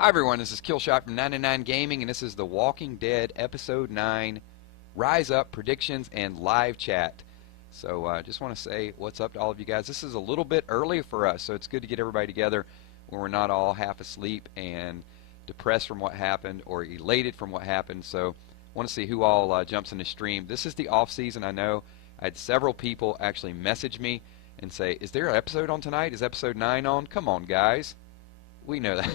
Hi everyone, this is Killshot from 99 Gaming, and this is The Walking Dead Episode 9, Rise Up, Predictions, and Live Chat. So just want to say what's up to all of you guys. This is a little bit early for us, so it's good to get everybody together when we're not all half asleep and depressed from what happened or elated from what happened. So I want to see who all jumps in the stream. This is the off season. I know I had several people actually message me and say, is there an episode on tonight? Is episode 9 on? Come on, guys. We know that.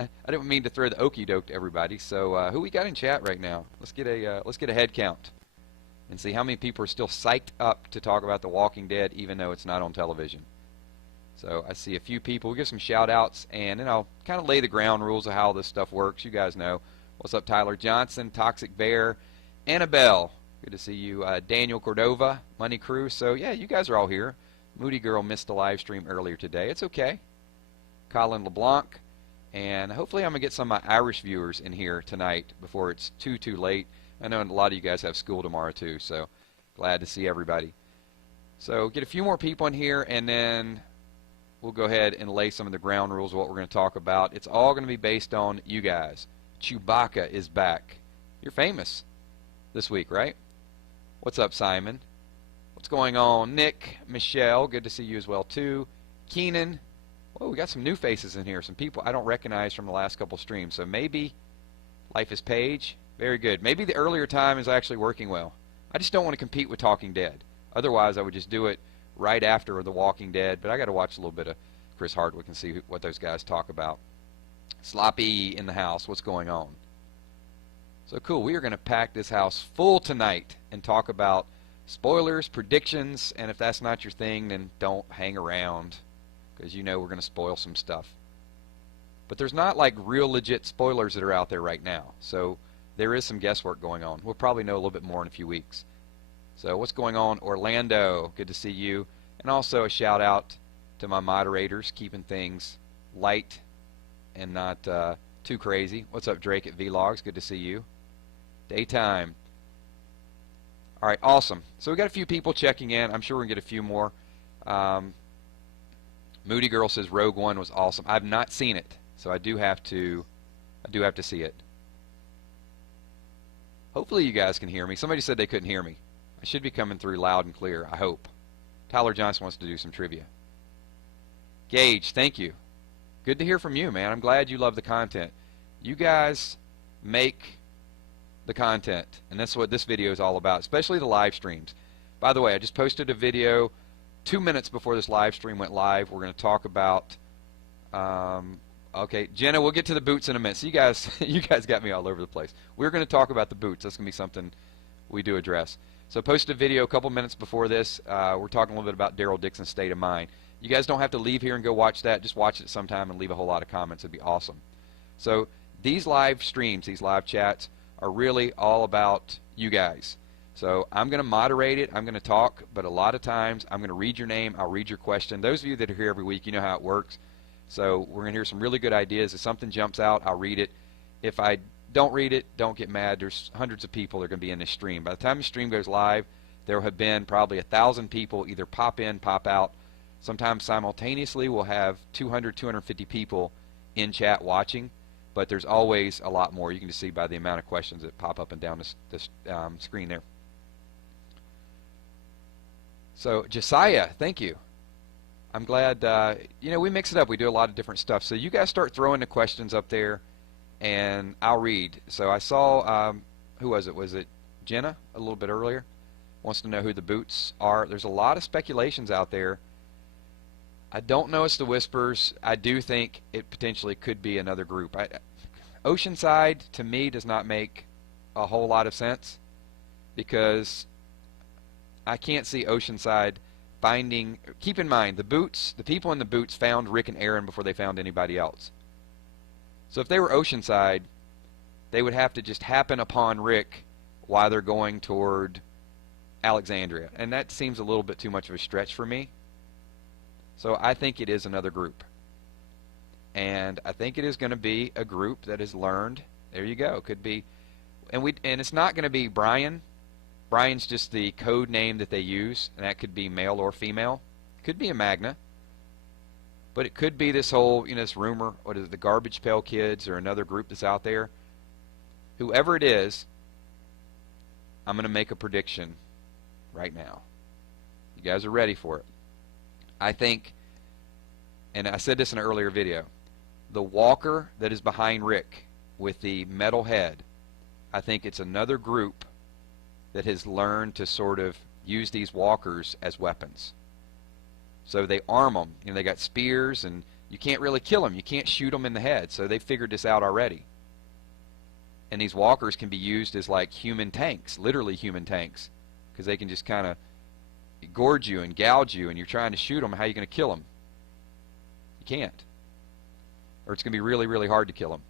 I didn't mean to throw the okie doke to everybody. So who we got in chat right now? Let's get a head count and see how many people are still psyched up to talk about The Walking Dead, even though it's not on television. So I see a few people. We'll give some shout outs, and then I'll kind of lay the ground rules of how this stuff works. You guys know. What's up, Tyler Johnson, Toxic Bear, Annabelle? Good to see you. Daniel Cordova, Money Crew. So yeah, you guys are all here. Moody Girl missed the live stream earlier today. It's okay. Colin LeBlanc, and hopefully I'm going to get some of my Irish viewers in here tonight before it's too late. I know a lot of you guys have school tomorrow too, so glad to see everybody. So get a few more people in here, and then we'll go ahead and lay some of the ground rules of what we're going to talk about. It's all going to be based on you guys. Chewbacca is back. You're famous this week, right? What's up, Simon? What's going on? Nick, Michelle, good to see you as well too. Keenan. Oh, we got some new faces in here, some people I don't recognize from the last couple streams. So maybe Life is Paige. Very good. Maybe the earlier time is actually working well. I just don't want to compete with Talking Dead. Otherwise, I would just do it right after The Walking Dead. But I got to watch a little bit of Chris Hardwick and see what those guys talk about. Sloppy in the house. What's going on? So cool. We are going to pack this house full tonight and talk about spoilers, predictions, and if that's not your thing, then don't hang around, because you know we're going to spoil some stuff. But there's not like real legit spoilers that are out there right now. So there is some guesswork going on. We'll probably know a little bit more in a few weeks. So what's going on? Orlando, good to see you. And also a shout out to my moderators, keeping things light and not too crazy. What's up, Drake at Vlogs? Good to see you. Daytime. All right, awesome. So we got a few people checking in. I'm sure we're going to get a few more. Moody Girl says Rogue One was awesome. I've not seen it, so I do have to see it. Hopefully you guys can hear me. Somebody said they couldn't hear me. I should be coming through loud and clear, I hope. Tyler Johnson wants to do some trivia. Gage, thank you. Good to hear from you, man. I'm glad you love the content. You guys make the content, and that's what this video is all about, especially the live streams. By the way, I just posted a video 2 minutes before this live stream went live. We're going to talk about okay, Jenna, we'll get to the boots in a minute. So you guys got me all over the place. We're going to talk about the boots. That's going to be something we do address. So posted a video a couple minutes before this. We're talking a little bit about Daryl Dixon's state of mind. You guys don't have to leave here and go watch that. Just watch it sometime and leave a whole lot of comments. It'd be awesome. So these live streams, these live chats, are really all about you guys. So I'm going to moderate it, I'm going to talk, but a lot of times I'm going to read your name, I'll read your question. Those of you that are here every week, you know how it works. So we're going to hear some really good ideas. If something jumps out, I'll read it. If I don't read it, don't get mad. There's hundreds of people that are going to be in this stream. By the time the stream goes live, there will have been probably 1,000 people either pop in, pop out. Sometimes simultaneously we'll have 200, 250 people in chat watching, but there's always a lot more. You can just see by the amount of questions that pop up and down this screen there. So Josiah, thank you. I'm glad, you know, we mix it up. We do a lot of different stuff. So you guys start throwing the questions up there, and I'll read. So I saw, who was it? Was it Jenna a little bit earlier? Wants to know who the boots are. There's a lot of speculations out there. I don't know it's the Whispers. I do think it potentially could be another group. Oceanside, to me, does not make a whole lot of sense, because I can't see Oceanside finding. Keep in mind, the people in the boots found Rick and Aaron before they found anybody else. So if they were Oceanside, they would have to just happen upon Rick while they're going toward Alexandria, and that seems a little bit too much of a stretch for me. So I think it is another group, and I think it is going to be a group that has learned. There you go. Could be, and it's not going to be Brian. Brian's just the code name that they use, and that could be male or female. Could be a Magna. But it could be this whole, this rumor, what is it, the Garbage Pail Kids or another group that's out there. Whoever it is, I'm going to make a prediction right now. You guys are ready for it. I think, and I said this in an earlier video, the walker that is behind Rick with the metal head, I think it's another group that has learned to sort of use these walkers as weapons. So they arm them. They got spears, and you can't really kill them. You can't shoot them in the head. So they figured this out already. And these walkers can be used as like human tanks, literally human tanks, because they can just kind of gorge you and gouge you, and you're trying to shoot them. How are you going to kill them? You can't. Or it's going to be really, really hard to kill them.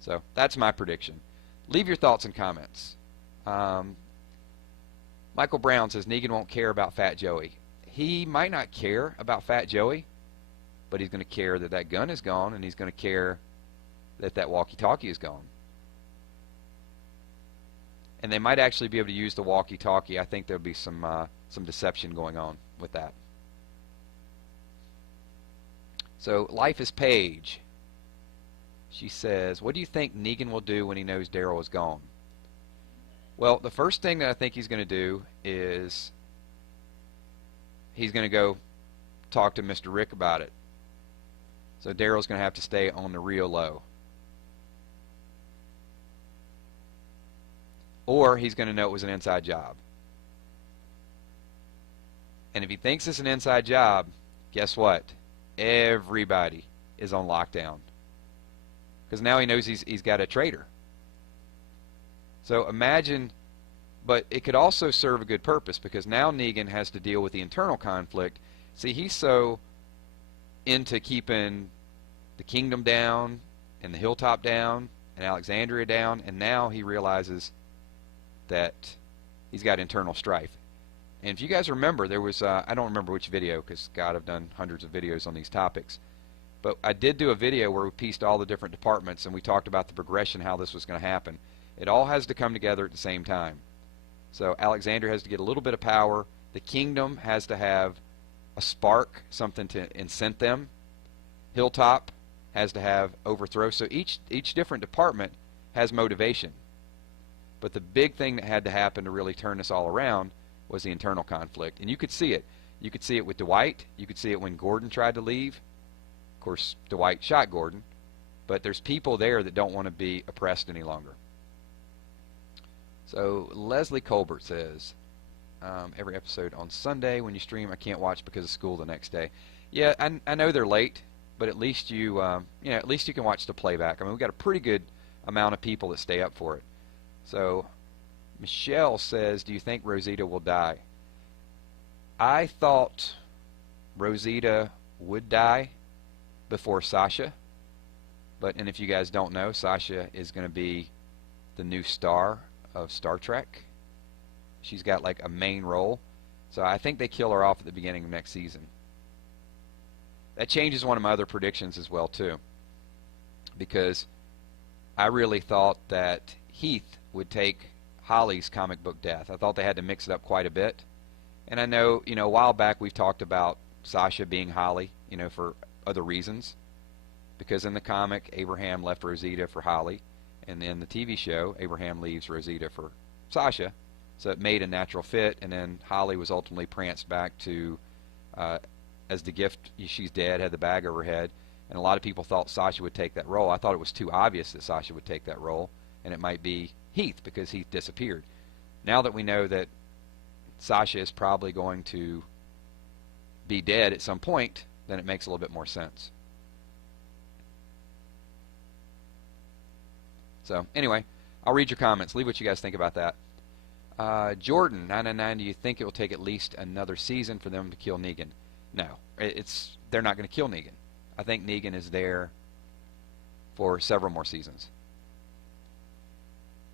So that's my prediction. Leave your thoughts and comments. Michael Brown says Negan won't care about Fat Joey. He might not care about Fat Joey, but he's going to care that that gun is gone, and he's going to care that that walkie-talkie is gone. And they might actually be able to use the walkie-talkie. I think there'll be some deception going on with that. So Life is Paige. She says, what do you think Negan will do when he knows Daryl is gone? Well, the first thing that I think he's going to do is he's going to go talk to Mr. Rick about it. So Daryl's going to have to stay on the real low. Or he's going to know it was an inside job. And if he thinks it's an inside job, guess what? Everybody is on lockdown. Because now he knows he's got a traitor. So imagine, but it could also serve a good purpose, because now Negan has to deal with the internal conflict. See, he's so into keeping the kingdom down and the hilltop down and Alexandria down, and now he realizes that he's got internal strife. And if you guys remember, there was, I don't remember which video, because God, I've done hundreds of videos on these topics, but I did do a video where we pieced all the different departments, and we talked about the progression, how this was going to happen. It all has to come together at the same time. So Alexander has to get a little bit of power. The kingdom has to have a spark, something to incent them. Hilltop has to have overthrow. So each different department has motivation. But the big thing that had to happen to really turn this all around was the internal conflict. And you could see it. You could see it with Dwight. You could see it when Gordon tried to leave. Of course, Dwight shot Gordon. But there's people there that don't want to be oppressed any longer. So Leslie Colbert says, every episode on Sunday when you stream, I can't watch because of school the next day. Yeah, I know they're late, but at least you at least you can watch the playback. I mean, we've got a pretty good amount of people that stay up for it. So Michelle says, do you think Rosita will die? I thought Rosita would die before Sasha, and if you guys don't know, Sasha is going to be the new star of Star Trek. She's got like a main role, so I think they kill her off at the beginning of next season. That changes one of my other predictions as well too, because I really thought that Heath would take Holly's comic book death. I thought they had to mix it up quite a bit, and I know, a while back we've talked about Sasha being Holly, for other reasons, because in the comic Abraham left Rosita for Holly, and in the TV show Abraham leaves Rosita for Sasha, so it made a natural fit. And then Holly was ultimately pranced back to as the gift. She's dead, had the bag over her head, and a lot of people thought Sasha would take that role. I thought it was too obvious that Sasha would take that role, and it might be Heath, because Heath disappeared. Now that we know that Sasha is probably going to be dead at some point, then it makes a little bit more sense. So anyway, I'll read your comments. Leave what you guys think about that. Jordan 999, do you think it will take at least another season for them to kill Negan? No, they're not going to kill Negan. I think Negan is there for several more seasons.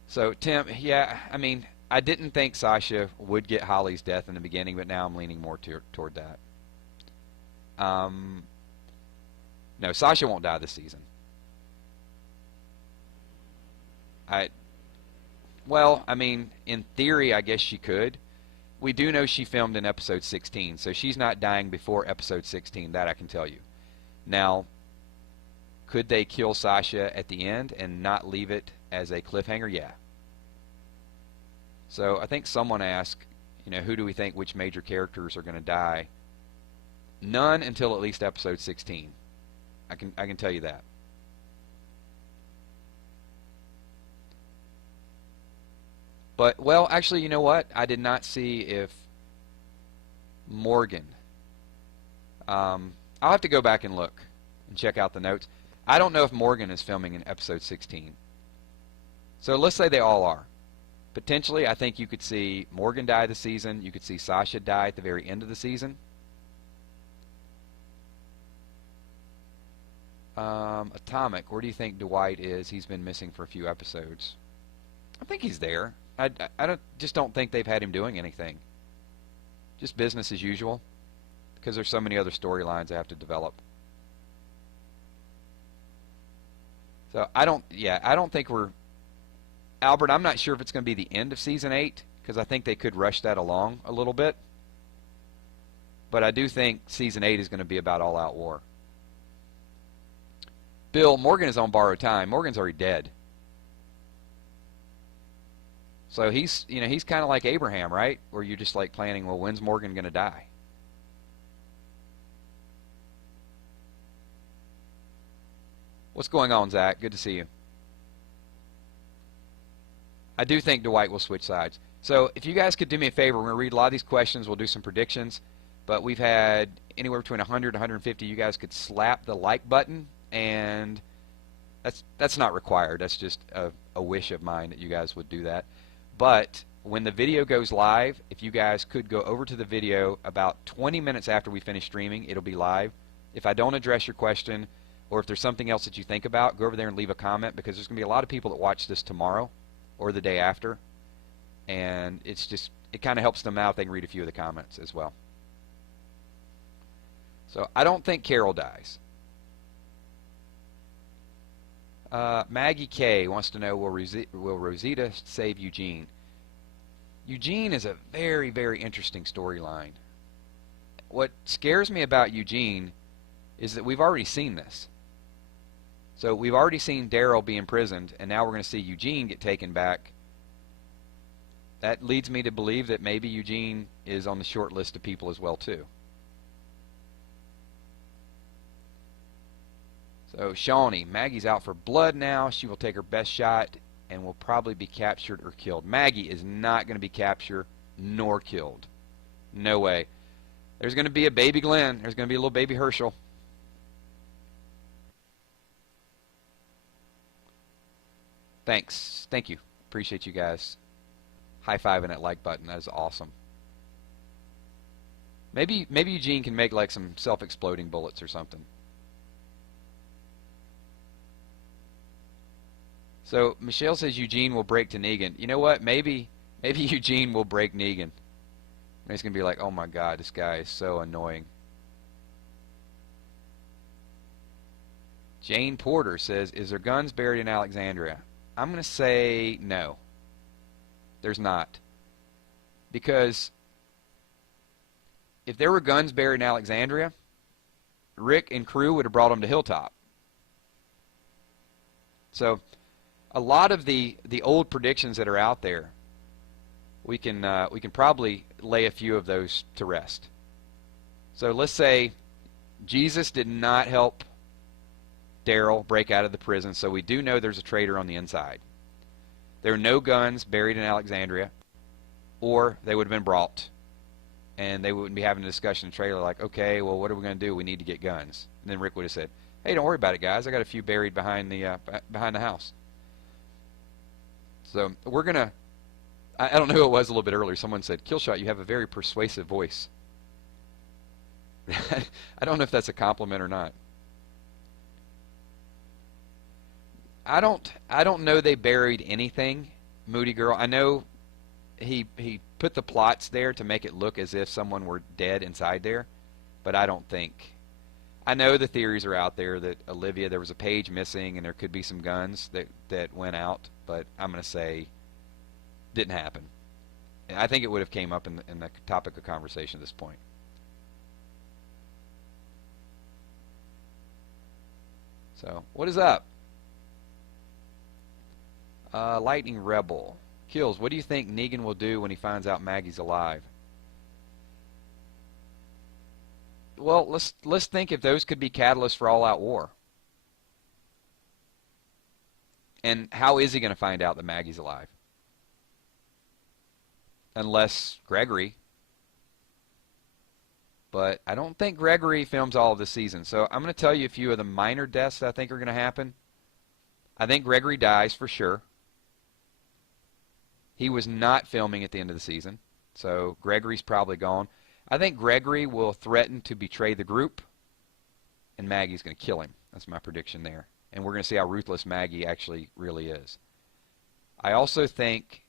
So Tim, yeah, I mean, I didn't think Sasha would get Holly's death in the beginning, but now I'm leaning more toward that. No, Sasha won't die this season. Well, I mean, in theory, I guess she could. We do know she filmed in episode 16, so she's not dying before episode 16. That I can tell you. Now, could they kill Sasha at the end and not leave it as a cliffhanger? Yeah. So I think someone asked, who do we think which major characters are going to die? None until at least episode 16. I can tell you that. But, well, actually, you know what? I did not see if Morgan. I'll have to go back and look and check out the notes. I don't know if Morgan is filming in episode 16. So let's say they all are. Potentially, I think you could see Morgan die this season. You could see Sasha die at the very end of the season. Atomic, where do you think Dwight is? He's been missing for a few episodes. I think he's there. I just don't think they've had him doing anything. Just business as usual, because there's so many other storylines they have to develop. So I don't think we're... Albert, I'm not sure if it's going to be the end of Season 8, because I think they could rush that along a little bit. But I do think Season 8 is going to be about all-out war. Bill, Morgan is on borrowed time. Morgan's already dead. So he's kind of like Abraham, right? Where you're just like planning, well, when's Morgan going to die? What's going on, Zach? Good to see you. I do think Dwight will switch sides. So if you guys could do me a favor, we're going to read a lot of these questions. We'll do some predictions. But we've had anywhere between 100 and 150. You guys could slap the like button, and that's not required. That's just a wish of mine that you guys would do that. But when the video goes live, if you guys could go over to the video about 20 minutes after we finish streaming, it'll be live. If I don't address your question, or if there's something else that you think about, go over there and leave a comment, because there's going to be a lot of people that watch this tomorrow or the day after, and it kind of helps them out. They can read a few of the comments as well. So I don't think Carol dies. Maggie K wants to know, will Rosita save Eugene? Eugene is a very, very interesting storyline. What scares me about Eugene is that we've already seen this. So we've already seen Daryl be imprisoned, and now we're going to see Eugene get taken back. That leads me to believe that maybe Eugene is on the short list of people as well, too. So Shawnee, Maggie's out for blood now. She will take her best shot and will probably be captured or killed. Maggie is not going to be captured nor killed. No way. There's going to be a baby Glenn. There's going to be a little baby Herschel. Thanks. Thank you. Appreciate you guys high-fiving that like button. That is awesome. Maybe Eugene can make like some self-exploding bullets or something. So Michelle says Eugene will break to Negan. You know what? Maybe Eugene will break Negan. He's going to be like, oh my God, this guy is so annoying. Jane Porter says, is there guns buried in Alexandria? I'm going to say no. There's not. Because if there were guns buried in Alexandria, Rick and crew would have brought them to Hilltop. So a lot of the old predictions that are out there, we can probably lay a few of those to rest. So let's say Jesus did not help Daryl break out of the prison, so we do know there's a traitor on the inside. There are no guns buried in Alexandria, or they would have been brought, and they wouldn't be having a discussion in the trailer like, okay, well, what are we going to do? We need to get guns. And then Rick would have said, hey, don't worry about it, guys. I got a few buried behind the house. So we're going to, I don't know who it was a little bit earlier. Someone said, Killshot, you have a very persuasive voice. I don't know if that's a compliment or not. I don't know they buried anything, Moody Girl. I know he put the plots there to make it look as if someone were dead inside there, but I don't think. I know the theories are out there that Olivia, there was a page missing and there could be some guns that went out, but I'm going to say didn't happen. And I think it would have came up in the topic of conversation at this point. So, what is up? Lightning Rebel. Kills, what do you think Negan will do when he finds out Maggie's alive? Well, let's think if those could be catalysts for all-out war. And how is he going to find out that Maggie's alive? Unless Gregory. But I don't think Gregory films all of the season. So I'm going to tell you a few of the minor deaths that I think are going to happen. I think Gregory dies for sure. He was not filming at the end of the season. So Gregory's probably gone. I think Gregory will threaten to betray the group. And Maggie's going to kill him. That's my prediction there. And we're going to see how ruthless Maggie actually really is. I also think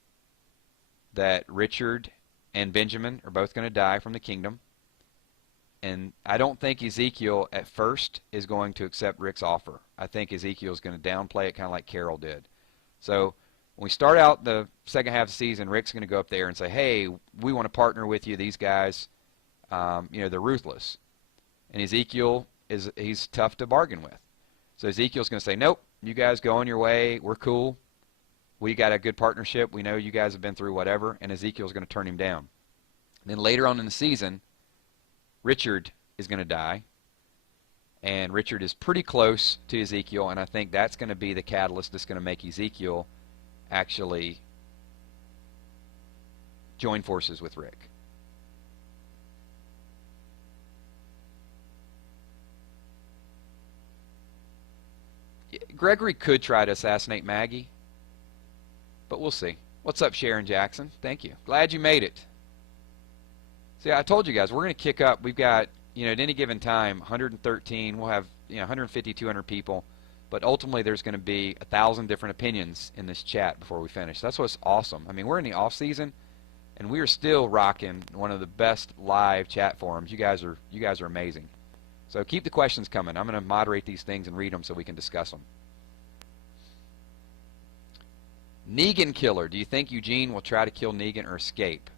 that Richard and Benjamin are both going to die from the kingdom. And I don't think Ezekiel at first is going to accept Rick's offer. I think Ezekiel is going to downplay it kind of like Carol did. So when we start out the second half of the season, Rick's going to go up there and say, hey, we want to partner with you. These guys, they're ruthless. And Ezekiel, he's tough to bargain with. So Ezekiel's going to say, nope, you guys go on your way. We're cool. We got a good partnership. We know you guys have been through whatever. And Ezekiel's going to turn him down. And then later on in the season, Richard is going to die. And Richard is pretty close to Ezekiel. And I think that's going to be the catalyst that's going to make Ezekiel actually join forces with Rick. Gregory could try to assassinate Maggie, but we'll see. What's up, Sharon Jackson? Thank you. Glad you made it. See, I told you guys, we're going to kick up. We've got, at any given time, 113. We'll have, 150, 200 people. But ultimately, there's going to be 1,000 different opinions in this chat before we finish. That's what's awesome. I mean, we're in the off season, and we are still rocking one of the best live chat forums. You guys are amazing. So keep the questions coming. I'm going to moderate these things and read them so we can discuss them. Negan killer. Do you think Eugene will try to kill Negan or escape?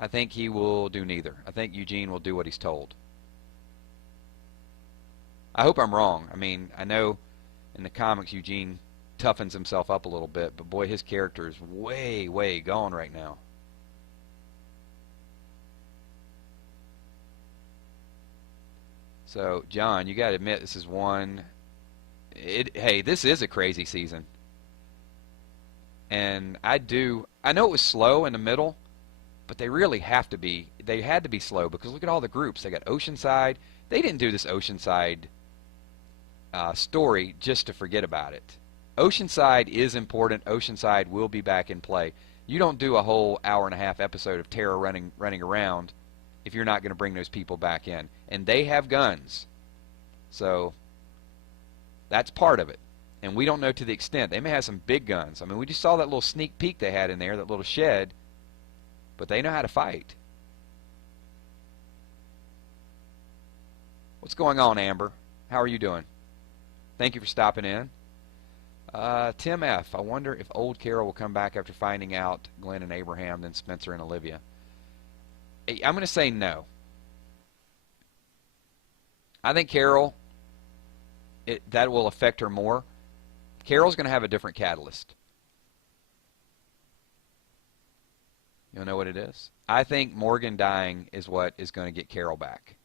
I think he will do neither. I think Eugene will do what he's told. I hope I'm wrong. I mean, I know in the comics Eugene toughens himself up a little bit, but boy, his character is way, way gone right now. So, John, you got to admit this is one. Hey, this is a crazy season. And I know it was slow in the middle, but they really have to be. They had to be slow because look at all the groups. They got Oceanside. They didn't do this Oceanside story just to forget about it. Oceanside is important. Oceanside will be back in play. You don't do a whole hour-and-a-half episode of Tara running around if you're not going to bring those people back in. And they have guns. So that's part of it. And we don't know to the extent. They may have some big guns. I mean, we just saw that little sneak peek they had in there, that little shed. But they know how to fight. What's going on, Amber? How are you doing? Thank you for stopping in. Tim F. I wonder if old Carol will come back after finding out Glenn and Abraham, then Spencer and Olivia. I'm going to say no. I think Carol, that will affect her more. Carol's going to have a different catalyst. You'll know what it is? I think Morgan dying is what is going to get Carol back.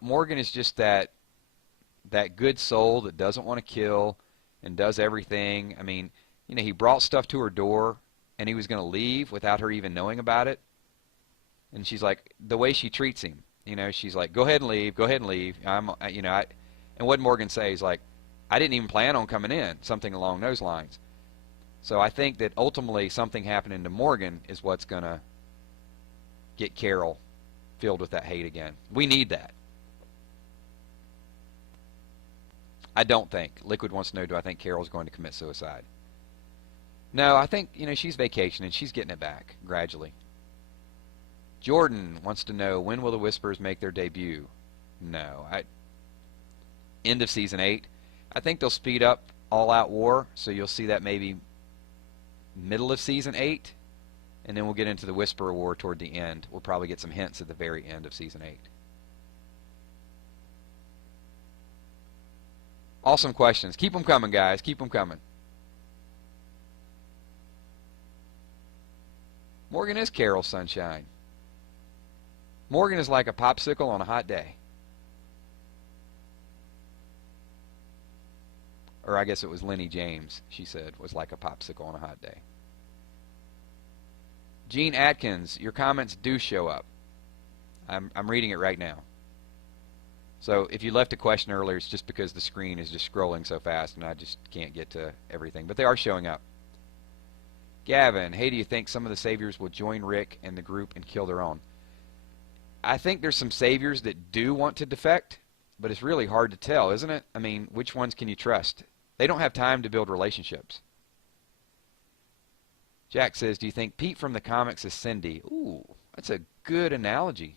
Morgan is just that good soul that doesn't want to kill and does everything. I mean, he brought stuff to her door and he was going to leave without her even knowing about it. And she's like, the way she treats him, she's like, go ahead and leave, go ahead and leave. And what did Morgan say? He's like, I didn't even plan on coming in, something along those lines. So I think that ultimately something happening to Morgan is what's going to get Carol filled with that hate again. We need that. I don't think. Liquid wants to know, do I think Carol's going to commit suicide? No, I think, she's vacationing. She's getting it back gradually. Jordan wants to know, when will the Whisperers make their debut? No. End of Season 8. I think they'll speed up All Out War, so you'll see that maybe middle of Season 8, and then we'll get into the Whisperer War toward the end. We'll probably get some hints at the very end of Season 8. Awesome questions. Keep them coming, guys. Keep them coming. Morgan is Carol Sunshine. Morgan is like a popsicle on a hot day. Or I guess it was Lenny James, she said, was like a popsicle on a hot day. Gene Atkins, your comments do show up. I'm reading it right now. So if you left a question earlier, it's just because the screen is just scrolling so fast and I just can't get to everything. But they are showing up. Gavin, hey, do you think some of the saviors will join Rick and the group and kill their own? I think there's some saviors that do want to defect, but it's really hard to tell, isn't it? I mean, which ones can you trust? They don't have time to build relationships. Jack says, do you think Pete from the comics is Cindy? Ooh, that's a good analogy.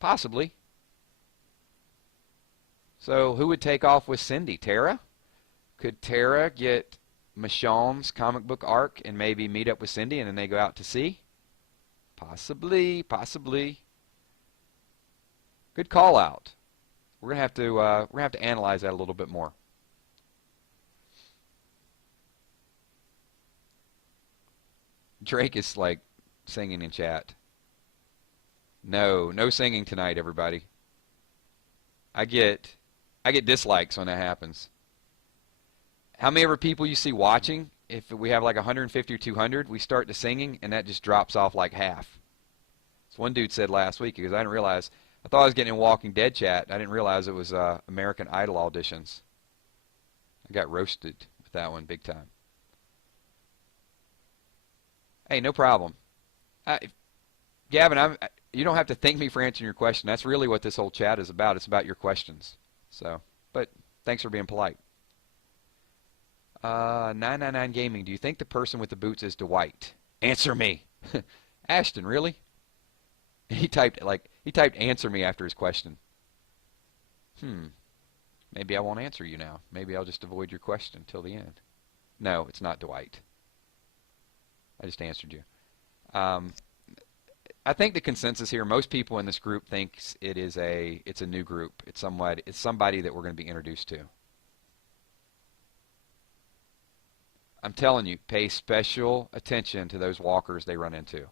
Possibly. So who would take off with Cindy? Tara? Could Tara get Michonne's comic book arc and maybe meet up with Cindy and then they go out to sea? Possibly, possibly. Good call out. We're gonna have to analyze that a little bit more. Drake is like singing in chat. No singing tonight, everybody. I get dislikes when that happens. How many ever people you see watching, if we have like 150 or 200, we start the singing and that just drops off like half. So one dude said last week, because I didn't realize, I thought I was getting in Walking Dead chat. I didn't realize it was American Idol auditions. I got roasted with that one big time. Hey, no problem. Gavin, you don't have to thank me for answering your question. That's really what this whole chat is about. It's about your questions. So, but thanks for being polite. 999 Gaming, do you think the person with the boots is Dwight? Answer me. Ashton, really? He typed answer me after his question. Maybe I won't answer you now. Maybe I'll just avoid your question till the end. No, it's not Dwight. I just answered you. I think the consensus here, most people in this group thinks it's a new group. It's somebody that we're going to be introduced to. I'm telling you, pay special attention to those walkers they run into.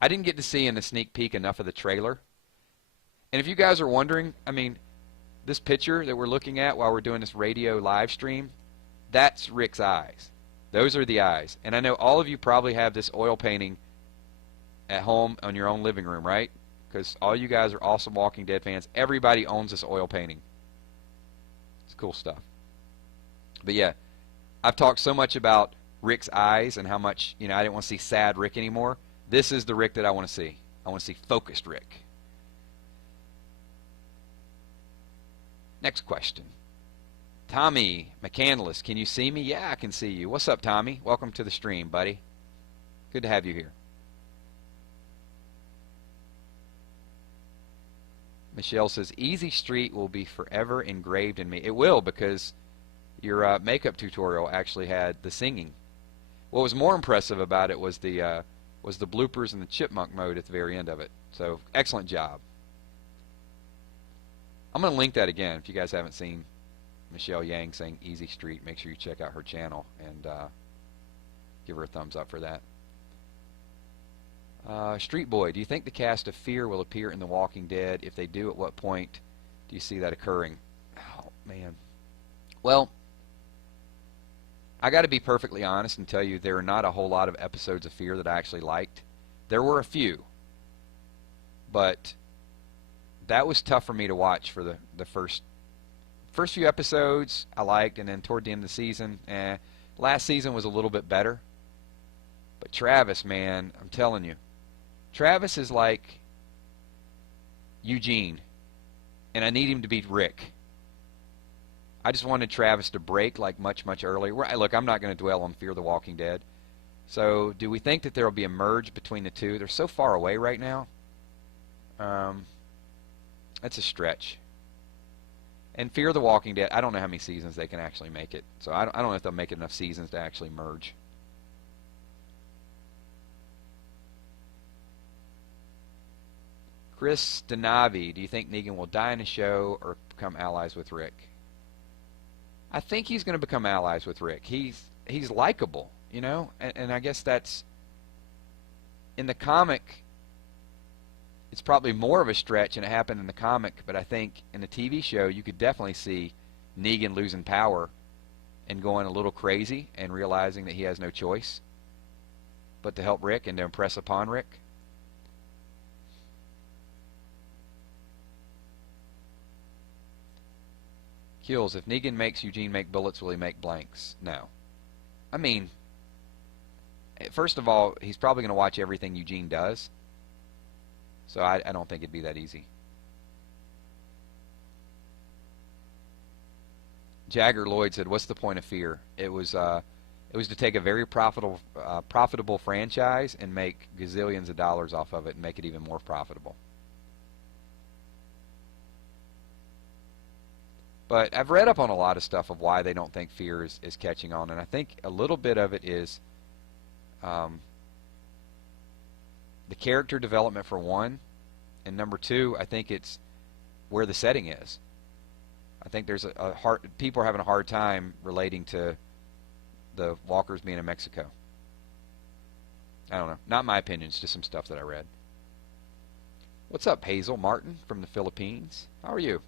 I didn't get to see in the sneak peek enough of the trailer. And if you guys are wondering, I mean, this picture that we're looking at while we're doing this radio live stream, that's Rick's eyes. Those are the eyes. And I know all of you probably have this oil painting at home on your own living room, right? Because all you guys are awesome Walking Dead fans. Everybody owns this oil painting. It's cool stuff. But yeah, I've talked so much about Rick's eyes and how much, I didn't want to see sad Rick anymore. This is the Rick that I want to see. I want to see focused Rick. Next question. Tommy McCandless, can you see me? Yeah, I can see you. What's up, Tommy? Welcome to the stream, buddy. Good to have you here. Michelle says, Easy Street will be forever engraved in me. It will, because your makeup tutorial actually had the singing. What was more impressive about it was the bloopers and the chipmunk mode at the very end of it. So, excellent job. I'm going to link that again if you guys haven't seen Michelle Yang saying Easy Street. Make sure you check out her channel and give her a thumbs up for that. Street Boy, do you think the cast of Fear will appear in The Walking Dead? If they do, at what point do you see that occurring? Oh, man. Well, I got to be perfectly honest and tell you there are not a whole lot of episodes of Fear that I actually liked. There were a few, but that was tough for me to watch for the first few episodes I liked, and then toward the end of the season, last season was a little bit better. But Travis, man, I'm telling you, Travis is like Eugene, and I need him to be Rick. I just wanted Travis to break like much earlier. Look, I'm not going to dwell on Fear the Walking Dead. So, do we think that there will be a merge between the two? They're so far away right now. That's a stretch. And Fear the Walking Dead, I don't know how many seasons they can actually make it. So I don't know if they'll make enough seasons to actually merge. Chris Denavi, do you think Negan will die in the show or become allies with Rick? I think he's going to become allies with Rick. He's likable, you know, and I guess that's in the comic. It's probably more of a stretch than it happened in the comic, but I think in the TV show you could definitely see Negan losing power and going a little crazy and realizing that he has no choice but to help Rick and to impress upon Rick. Kills, if Negan makes Eugene make bullets, will he make blanks? No. I mean, first of all, he's probably going to watch everything Eugene does. So I don't think it'd be that easy. Jagger Lloyd said, what's the point of fear? It was to take a very profitable franchise and make gazillions of dollars off of it and make it even more profitable. But I've read up on a lot of stuff of why they don't think fear is catching on, and I think a little bit of it is the character development for one, and number two, I think it's where the setting is. I think there's people are having a hard time relating to the walkers being in Mexico. I don't know. Not my opinion. It's just some stuff that I read. What's up, Hazel Martin from the Philippines? How are you?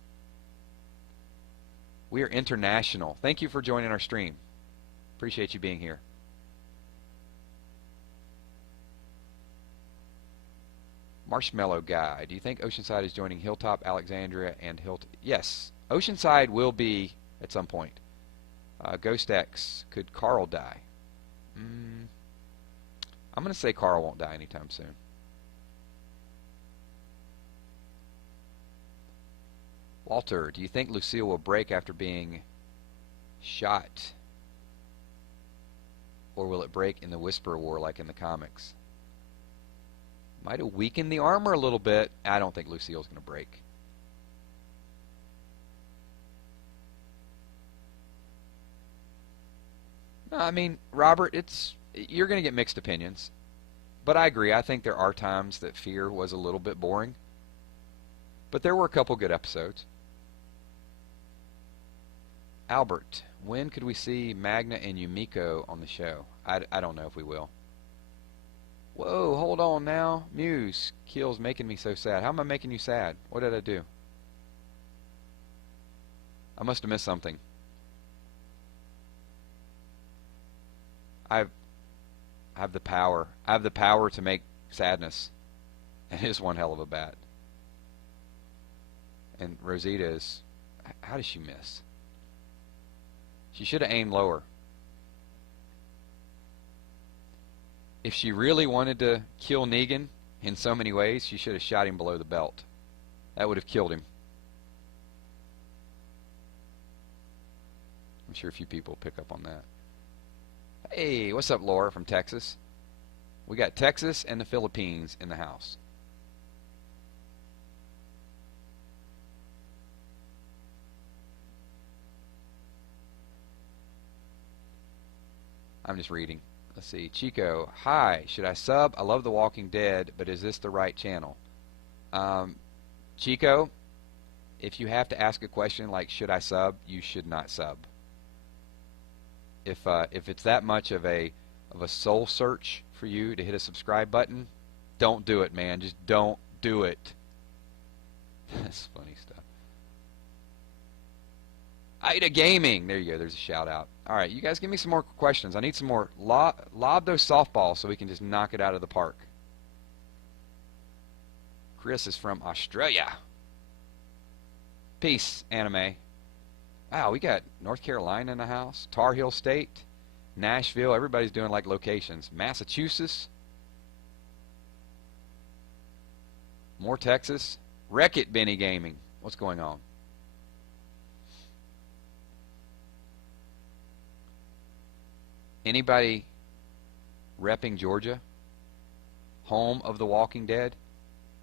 We are international. Thank you for joining our stream. Appreciate you being here. Marshmallow Guy, do you think Oceanside is joining Hilltop, Alexandria, and Hilton? Yes, Oceanside will be at some point. Ghost X, could Carl die? I'm going to say Carl won't die anytime soon. Walter, do you think Lucille will break after being shot? Or will it break in the Whisper War like in the comics? Might have weakened the armor a little bit. I don't think Lucille's going to break. No, I mean, Robert, you're going to get mixed opinions. But I agree. I think there are times that Fear was a little bit boring. But there were a couple good episodes. Albert, when could we see Magna and Yumiko on the show? I don't know if we will. Whoa, hold on now. Muse, Kill's making me so sad. How am I making you sad? What did I do? I must have missed something. I have the power. I have the power to make sadness. And it is one hell of a bat. And Rosita is... How does she miss? She should have aimed lower. If she really wanted to kill Negan in so many ways, she should have shot him below the belt. That would have killed him. I'm sure a few people pick up on that. Hey, what's up, Laura from Texas? We got Texas and the Philippines in the house. I'm just reading. Let's see. Chico, hi. Should I sub? I love The Walking Dead, but is this the right channel? Chico, if you have to ask a question like should I sub, you should not sub. If it's that much of a soul search for you to hit a subscribe button, don't do it, man. Just don't do it. That's funny stuff. Ida Gaming. There you go. There's a shout out. All right, you guys give me some more questions. I need some more. Lob those softballs so we can just knock it out of the park. Chris is from Australia. Peace, anime. Wow, we got North Carolina in the house. Tar Heel State. Nashville. Everybody's doing like locations. Massachusetts. More Texas. Wreck-It, Benny Gaming. What's going on? Anybody repping Georgia? Home of The Walking Dead?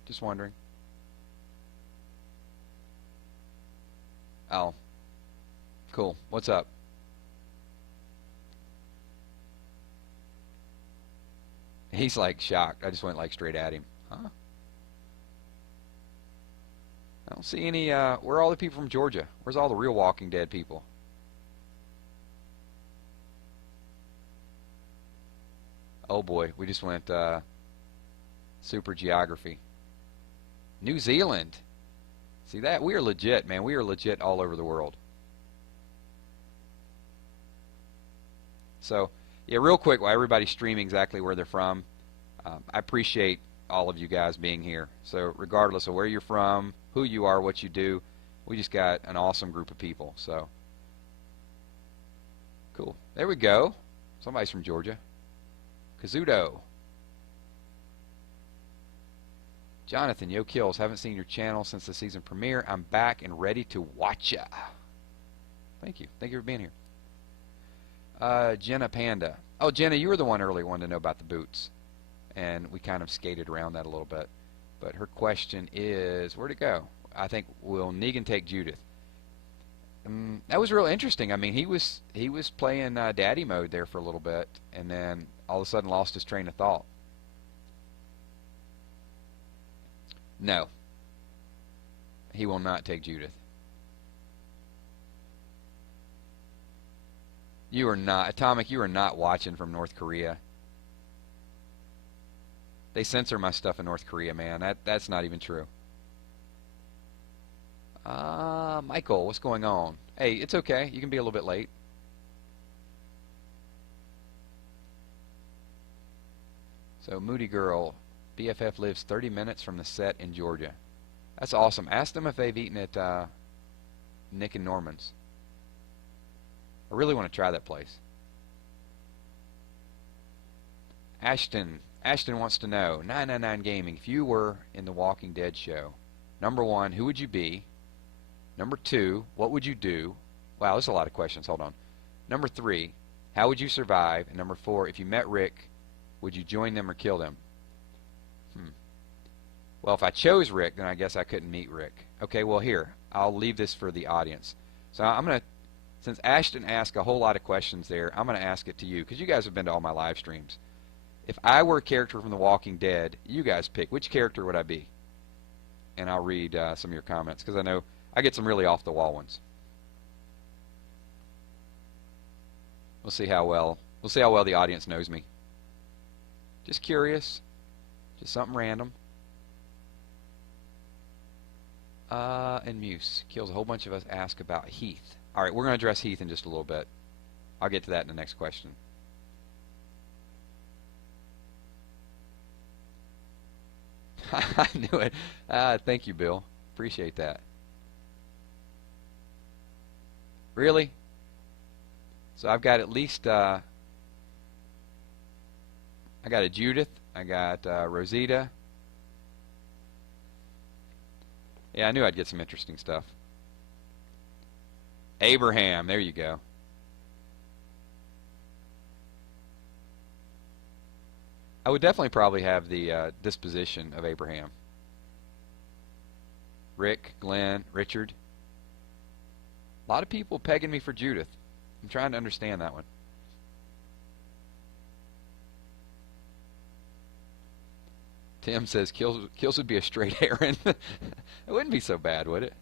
Just wondering. Oh. Cool. What's up? He's like shocked. I just went like straight at him. Huh? I don't see any, where are all the people from Georgia? Where's all the real Walking Dead people? Oh boy, we just went, super geography. New Zealand. See that? We are legit, man. We are legit all over the world. So, yeah, real quick, while everybody's streaming exactly where they're from, I appreciate all of you guys being here. So, regardless of where you're from, who you are, what you do, we just got an awesome group of people. So, cool. There we go. Somebody's from Georgia. Kazuto. Jonathan, yo kills. Haven't seen your channel since the season premiere. I'm back and ready to watch ya. Thank you. Thank you for being here. Jenna Panda. Oh, Jenna, you were the one earlier wanting to know about the boots. And we kind of skated around that a little bit. But her question is, where'd it go? I think, will Negan take Judith? That was real interesting. I mean, he was playing daddy mode there for a little bit, and then all of a sudden lost his train of thought. No. He will not take Judith. You are not, Atomic, you are not watching from North Korea. They censor my stuff in North Korea, man. That's not even true. Michael, what's going on? Hey, it's okay. You can be a little bit late. So, Moody Girl, BFF lives 30 minutes from the set in Georgia. That's awesome. Ask them if they've eaten at Nick and Norman's. I really want to try that place. Ashton wants to know, 999 Gaming, if you were in the Walking Dead show, number 1, who would you be? Number 2, what would you do? Wow, there's a lot of questions. Hold on. Number 3, how would you survive? And number 4, if you met Rick, would you join them or kill them? Well, if I chose Rick, then I guess I couldn't meet Rick. Okay, well, here, I'll leave this for the audience. So I'm going to, since Ashton asked a whole lot of questions there, I'm going to ask it to you, because you guys have been to all my live streams. If I were a character from The Walking Dead, you guys pick. Which character would I be? And I'll read some of your comments, because I know I get some really off-the-wall ones. We'll see how well the audience knows me. Just curious. Just something random. And Muse kills a whole bunch of us. Ask about Heath. All right, we're going to address Heath in just a little bit. I'll get to that in the next question. I knew it. Thank you, Bill. Appreciate that. Really? So I've got at least I got a Judith. I got Rosita. Yeah, I knew I'd get some interesting stuff. Abraham, there you go. I would definitely probably have the disposition of Abraham. Rick, Glenn, Richard. A lot of people pegging me for Judith. I'm trying to understand that one. Tim says kills would be a straight Aaron. It wouldn't be so bad, would it?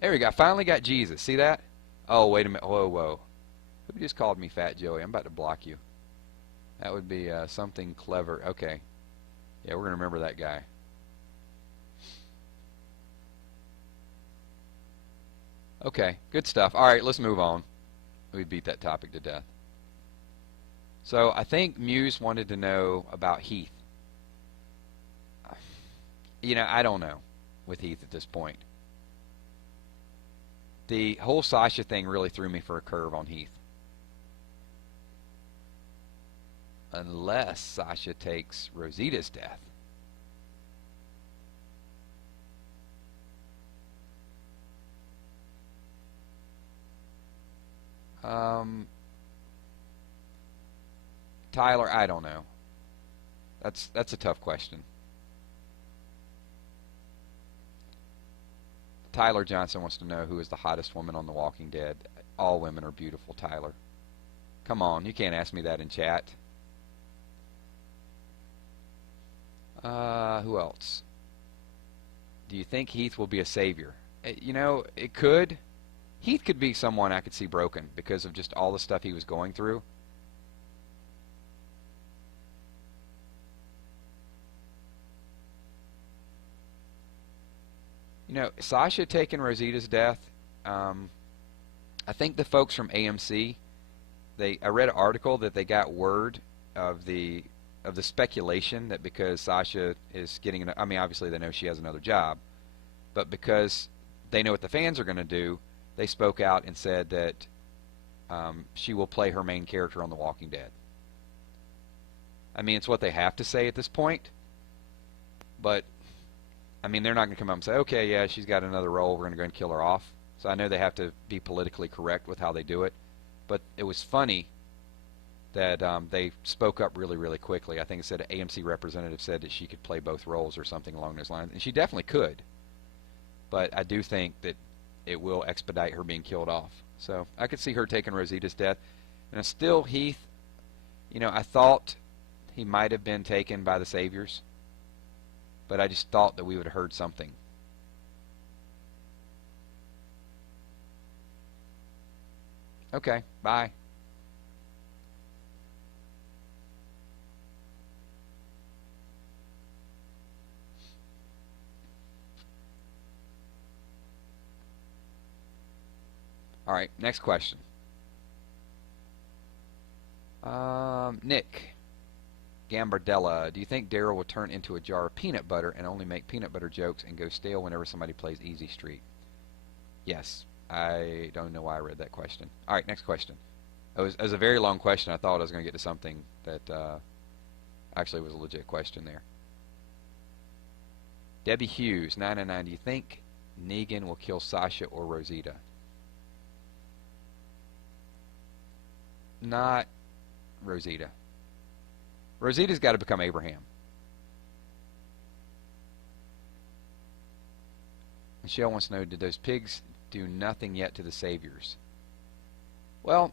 There we go. I finally got Jesus. See that? Oh, wait a minute. Whoa. Who just called me Fat Joey? I'm about to block you. That would be something clever. Okay. Yeah, we're going to remember that guy. Okay, good stuff. All right, let's move on. We beat that topic to death. So I think Muse wanted to know about Heath. You know, I don't know with Heath at this point. The whole Sasha thing really threw me for a curve on Heath. Unless Sasha takes Rosita's death. Tyler, I don't know. That's a tough question. Tyler Johnson wants to know who is the hottest woman on The Walking Dead. All women are beautiful, Tyler. Come on, you can't ask me that in chat. Who else? Do you think Heath will be a savior? You know, it could. Heath could be someone I could see broken because of just all the stuff he was going through. You know, Sasha taking Rosita's death, I think the folks from AMC, I read an article that they got word of the speculation that because Sasha is getting, I mean, obviously they know she has another job, but because they know what the fans are going to do, they spoke out and said that she will play her main character on The Walking Dead. I mean, it's what they have to say at this point, but I mean, they're not going to come up and say, okay, yeah, she's got another role, we're going to go and kill her off. So I know they have to be politically correct with how they do it, but it was funny that they spoke up really, really quickly. I think it said an AMC representative said that she could play both roles or something along those lines, and she definitely could. But I do think that it will expedite her being killed off. So I could see her taking Rosita's death. And still, Heath, you know, I thought he might have been taken by the Saviors, but I just thought that we would have heard something. Okay, bye. All right, next question. Nick Gambardella, do you think Daryl will turn into a jar of peanut butter and only make peanut butter jokes and go stale whenever somebody plays Easy Street? Yes. I don't know why I read that question. All right, next question. It was a very long question. I thought I was going to get to something that actually was a legit question there. Debbie Hughes, 999, do you think Negan will kill Sasha or Rosita? Not Rosita. Rosita's got to become Abraham. Michelle wants to know, did those pigs do nothing yet to the Saviors? Well,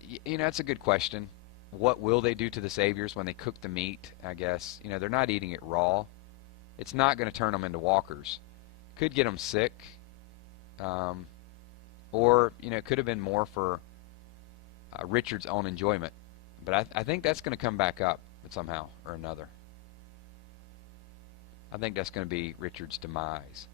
you know, that's a good question. What will they do to the Saviors when they cook the meat, I guess? You know, they're not eating it raw. It's not going to turn them into walkers. Could get them sick. Or, you know, it could have been more for Richard's own enjoyment. But I think that's going to come back up somehow or another. I think that's going to be Richard's demise.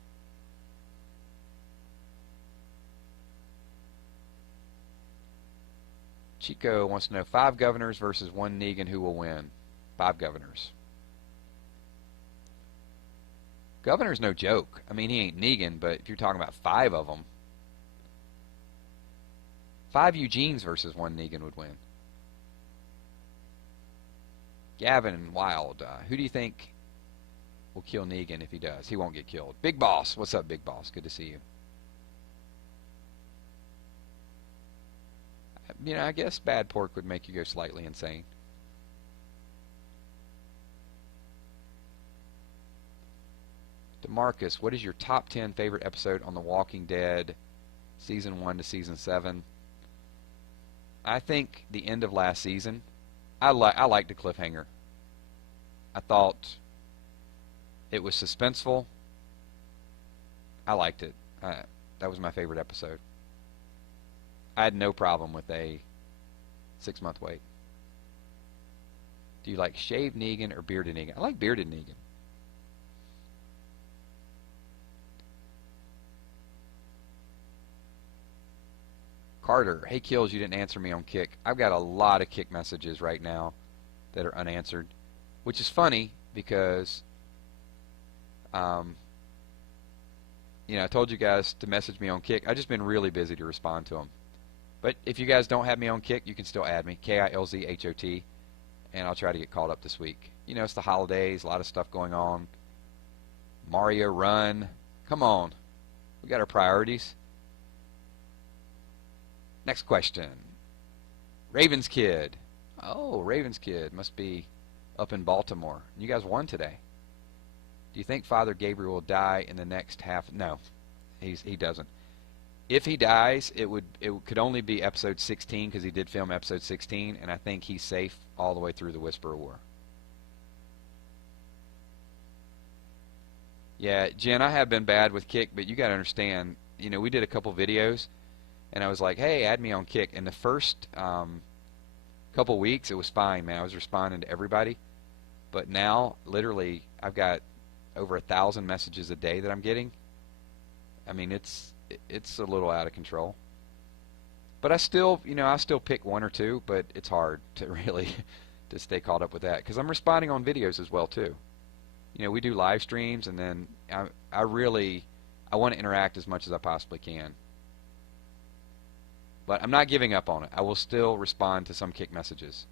Chico wants to know 5 governors versus 1 Negan, who will win? 5 governors. Governor's no joke. I mean, he ain't Negan, but if you're talking about 5 of them, 5 Eugenes versus 1 Negan would win. Gavin Wild, who do you think will kill Negan if he does? He won't get killed. Big Boss, what's up, Big Boss? Good to see you. You know, I guess bad pork would make you go slightly insane. DeMarcus, what is your top 10 favorite episode on The Walking Dead, Season 1 to Season 7? I think the end of last season. I liked the cliffhanger. I thought it was suspenseful. I liked it. That was my favorite episode. I had no problem with a 6-month wait. Do you like shaved Negan or bearded Negan? I like bearded Negan. Carter, hey Kills, you didn't answer me on Kick. I've got a lot of Kick messages right now that are unanswered, which is funny because, you know, I told you guys to message me on Kick. I've just been really busy to respond to them. But if you guys don't have me on Kick, you can still add me, KILZHOT, and I'll try to get caught up this week. You know, it's the holidays, a lot of stuff going on. Mario Run. Come on. We got our priorities. Next question. Ravens Kid. Oh, Ravens Kid must be up in Baltimore. You guys won today. Do you think Father Gabriel will die in the next half? No, he doesn't. If he dies, it could only be episode 16 because he did film episode 16, and I think he's safe all the way through the Whisper of War. Yeah, Jen, I have been bad with Kick, but you got to understand, we did a couple videos, and I was like, hey, add me on Kick. And the first couple weeks, it was fine, man. I was responding to everybody. But now, literally, I've got over 1,000 messages a day that I'm getting. I mean, it's a little out of control. But I still pick one or two, but it's hard to really to stay caught up with that because I'm responding on videos as well too. We do live streams, and then I really I want to interact as much as I possibly can. But I'm not giving up on it. I will still respond to some Kick messages.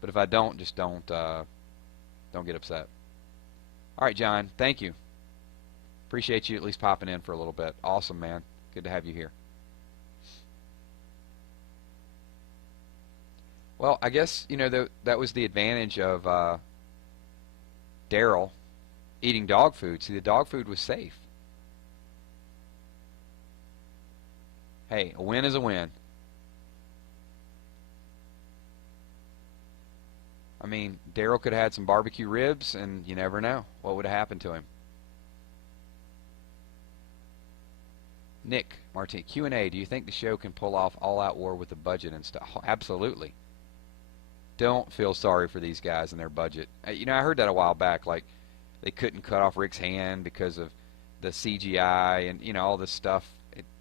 But if I don't, just don't get upset. All right, John. Thank you. Appreciate you at least popping in for a little bit. Awesome, man. Good to have you here. Well, I guess that was the advantage of Daryl eating dog food. See, the dog food was safe. Hey, a win is a win. I mean, Daryl could have had some barbecue ribs, and you never know what would have happened to him. Nick Martin, Q&A, do you think the show can pull off all-out war with the budget and stuff? Absolutely. Don't feel sorry for these guys and their budget. I heard that a while back, like they couldn't cut off Rick's hand because of the CGI and, all this stuff.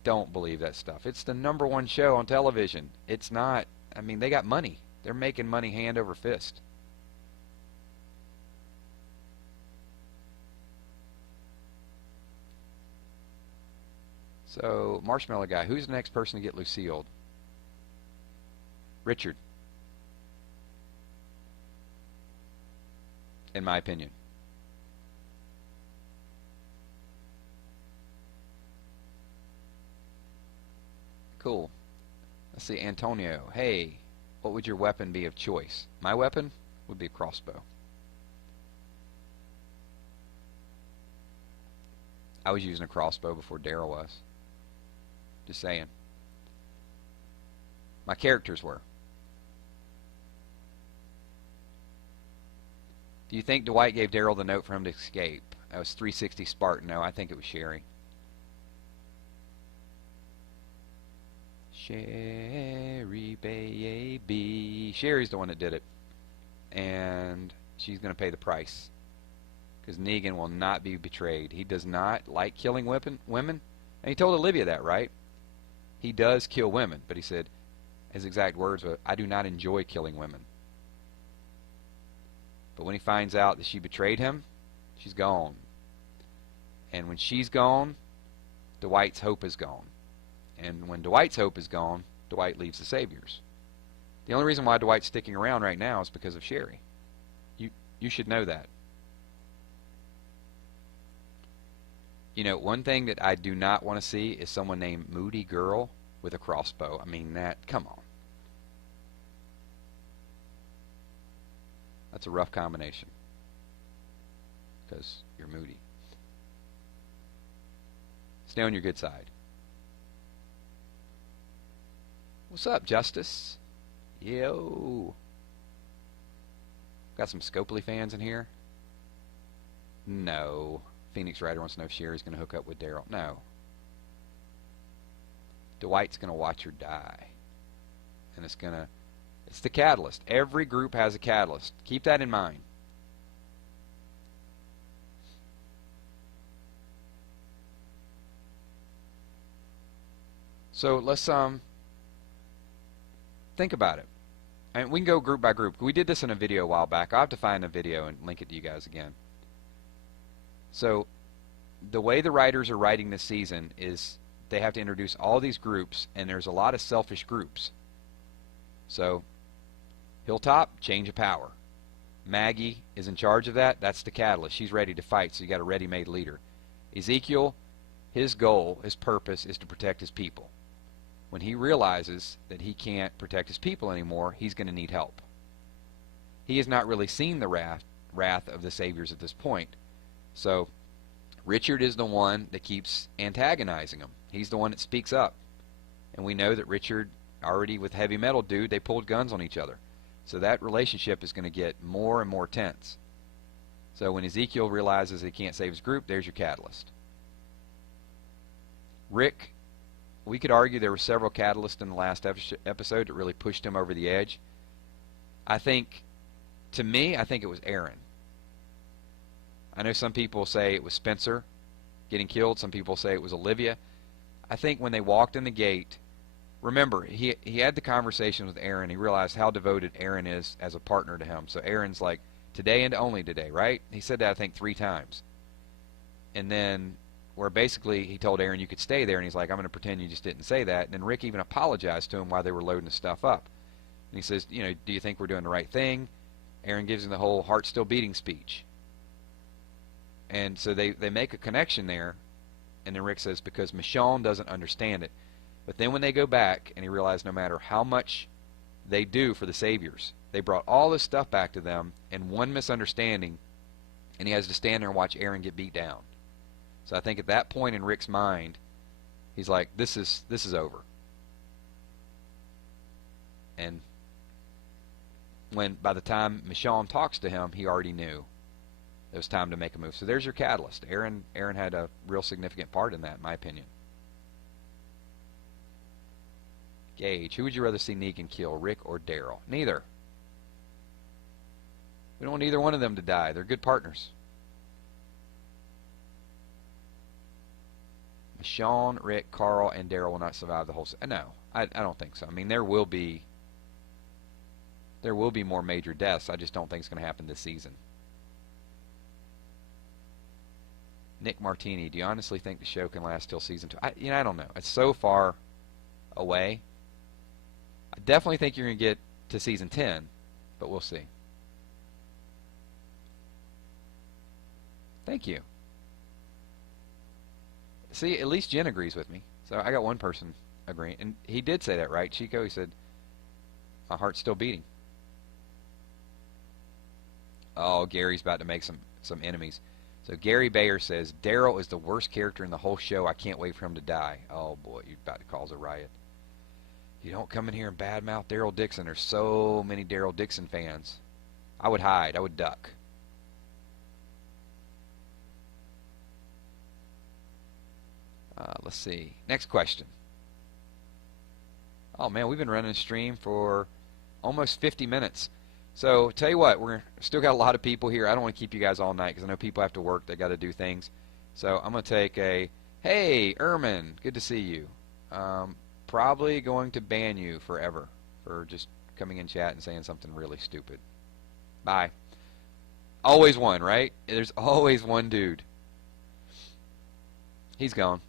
Don't believe that stuff. It's the #1 show on television. It's not, I mean, they got money. They're making money hand over fist. So, Marshmallow Guy, who's the next person to get Lucille? Richard, in my opinion. Cool. Let's see, Antonio. Hey, what would your weapon be of choice? My weapon would be a crossbow. I was using a crossbow before Daryl was. Just saying. My characters were. Do you think Dwight gave Daryl the note for him to escape? That was 360 Spartan. No, I think it was Sherry. Sherry, baby. Sherry's the one that did it. And she's going to pay the price. Because Negan will not be betrayed. He does not like killing women. And he told Olivia that, right? He does kill women. But he said, his exact words were, I do not enjoy killing women. But when he finds out that she betrayed him, she's gone. And when she's gone, Dwight's hope is gone. And when Dwight's hope is gone, Dwight leaves the Saviors. The only reason why Dwight's sticking around right now is because of Sherry. You should know that. One thing that I do not want to see is someone named Moody Girl with a crossbow. I mean, come on. That's a rough combination. Because you're moody. Stay on your good side. What's up, Justice? Yo. Got some Scopely fans in here? No. Phoenix Rider wants to know if Sherry's going to hook up with Daryl. No. Dwight's going to watch her die. And it's the catalyst. Every group has a catalyst. Keep that in mind. So let's think about it. And we can go group by group. We did this in a video a while back. I'll have to find the video and link it to you guys again. So the way the writers are writing this season is they have to introduce all these groups, and there's a lot of selfish groups. So Hilltop, change of power. Maggie is in charge of that. That's the catalyst. She's ready to fight, so you got a ready-made leader. Ezekiel, his goal, his purpose is to protect his people. When he realizes that he can't protect his people anymore, he's going to need help. He has not really seen the wrath of the Saviors at this point. So Richard is the one that keeps antagonizing him. He's the one that speaks up. And we know that Richard, already with Heavy Metal Dude, they pulled guns on each other. So that relationship is going to get more and more tense. So when Ezekiel realizes he can't save his group, there's your catalyst. Rick, we could argue there were several catalysts in the last episode that really pushed him over the edge. I think it was Aaron. I know some people say it was Spencer getting killed. Some people say it was Olivia. I think when they walked in the gate, remember, he had the conversation with Aaron. He realized how devoted Aaron is as a partner to him. So Aaron's like, today and only today, right? He said that, I think, 3 times. And then where basically he told Aaron you could stay there, and he's like, I'm going to pretend you just didn't say that. And then Rick even apologized to him while they were loading the stuff up. And he says, you know, do you think we're doing the right thing? Aaron gives him the whole heart still beating speech. And so they make a connection there. And then Rick says, because Michonne doesn't understand it. But then when they go back and he realized no matter how much they do for the Saviors, they brought all this stuff back to them in one misunderstanding, and he has to stand there and watch Aaron get beat down. So I think at that point in Rick's mind, he's like, this is over. And when by the time Michonne talks to him, he already knew it was time to make a move. So there's your catalyst. Aaron had a real significant part in that, in my opinion. Gage, who would you rather see Negan kill, Rick or Daryl? Neither. We don't want either one of them to die. They're good partners. Michonne, Rick, Carl, and Daryl will not survive the whole season. No, I don't think so. I mean, there will be more major deaths. I just don't think it's going to happen this season. Nick Martini, do you honestly think the show can last till season 2? I don't know. It's so far away. I definitely think you're going to get to season 10, but we'll see. Thank you. See, at least Jen agrees with me. So I got one person agreeing. And he did say that, right, Chico? He said, my heart's still beating. Oh, Gary's about to make some enemies. So Gary Bayer says, Daryl is the worst character in the whole show. I can't wait for him to die. Oh, boy, you're about to cause a riot. You don't come in here and badmouth Daryl Dixon. There's so many Daryl Dixon fans. I would hide. I would duck. Let's see. Next question. Oh, man, we've been running a stream for almost 50 minutes. So, tell you what, we're still got a lot of people here. I don't want to keep you guys all night because I know people have to work. They got to do things. So, I'm going to take a, hey, Ermin, good to see you. Probably going to ban you forever for just coming in chat and saying something really stupid. Bye. Always one, right? There's always one dude. He's gone.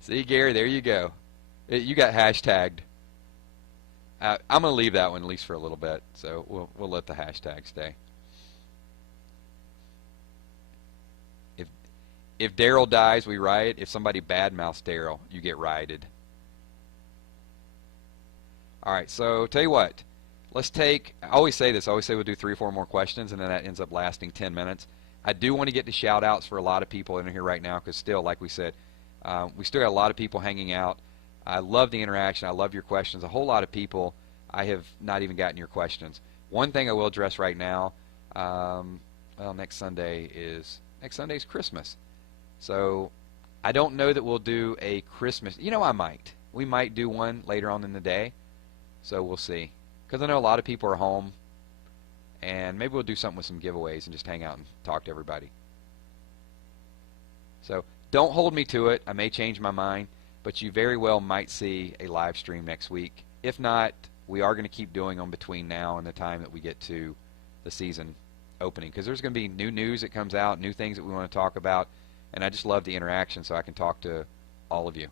See, Gary, there you go. You got hashtagged. I'm going to leave that one at least for a little bit, so we'll let the hashtag stay. If Daryl dies, we riot. If somebody badmouths Daryl, you get rioted. All right, so tell you what. Let's take, I always say this, I always say we'll do 3 or 4 more questions, and then that ends up lasting 10 minutes. I do want to get to shout-outs for a lot of people in here right now, because still, like we said, we still got a lot of people hanging out. I love the interaction. I love your questions. A whole lot of people, I have not even gotten your questions. One thing I will address right now, well, next Sunday is Christmas. So I don't know that we'll do a Christmas. You know, I might. We might do one later on in the day. So we'll see. Because I know a lot of people are home. And maybe we'll do something with some giveaways and just hang out and talk to everybody. So don't hold me to it. I may change my mind. But you very well might see a live stream next week. If not, we are going to keep doing them between now and the time that we get to the season opening. Because there's going to be new news that comes out, new things that we want to talk about. And I just love the interaction so I can talk to all of you.